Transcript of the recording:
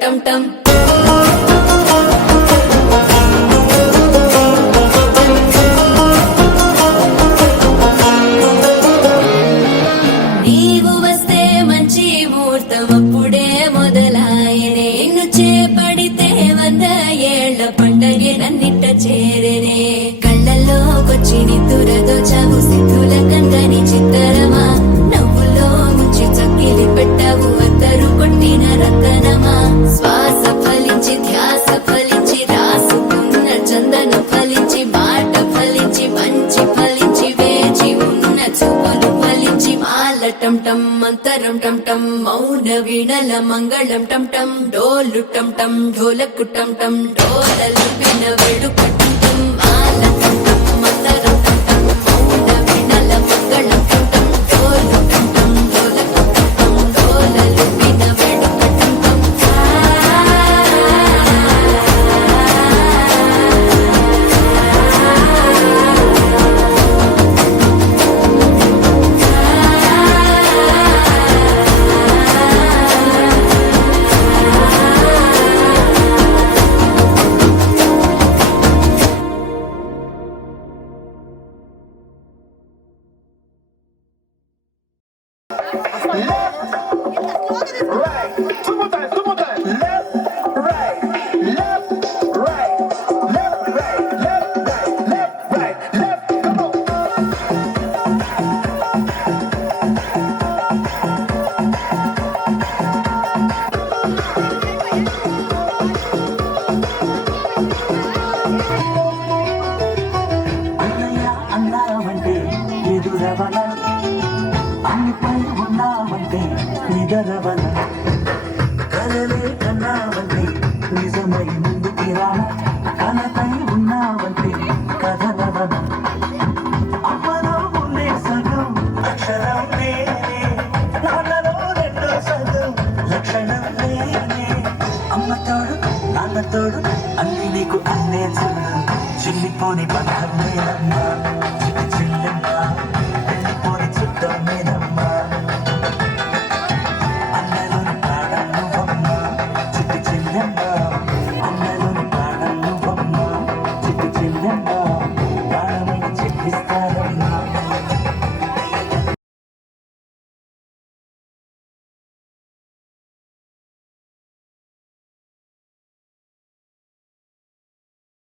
టం టం నీవు వస్తే మంచి ముహూర్తం అప్పుడే మొదలాయనే నిన్ను చేపడితే 100 ఏళ్ల పండగే నన్నిట్ట చేరేనే కళ్ళల్లోకొచ్చి నిద్దురదో చావు సిద్ధుల కందని చిత్తరమా నవ్వులో ముంచి చక్కిలి పెట్టావు అత్తరు కొట్టిన రతనమా శ్వాస ఫలించి ధ్యాస ఫలించి రాసుకున్న చందన ఫలించి మాట ఫలించి మంచి ఫలించి వేచి ఉన్న చూపులు ఫలించి మాల టం టం మంతరం టం టం మౌన వీణల మంగళం టం టం డోలు టం టం ఢోలకు టం టం డోలలు విన వేడుక టం టం మాల టం టం మంతరం టం టం మౌన వీణల మంగళం టం టం డోలు టం టం ఢోలకు టం టం డోలలు విన వేడుక టం టం అన్నిపై ఉన్నావంటే నిదరవన కలలే కన్నావంటే నిజమై ముందుకి రాన కలపై ఉన్నావంటే కథలవన అమ్మలో ఉండే సగం అక్షరం నేనే నాన్నలో రెండో సగం లక్షణం నేనే అమ్మ తోడు నాన్న తోడు అన్ని నీకు అన్నే చూడు చిల్లిపోని బంధం నేనమ్మ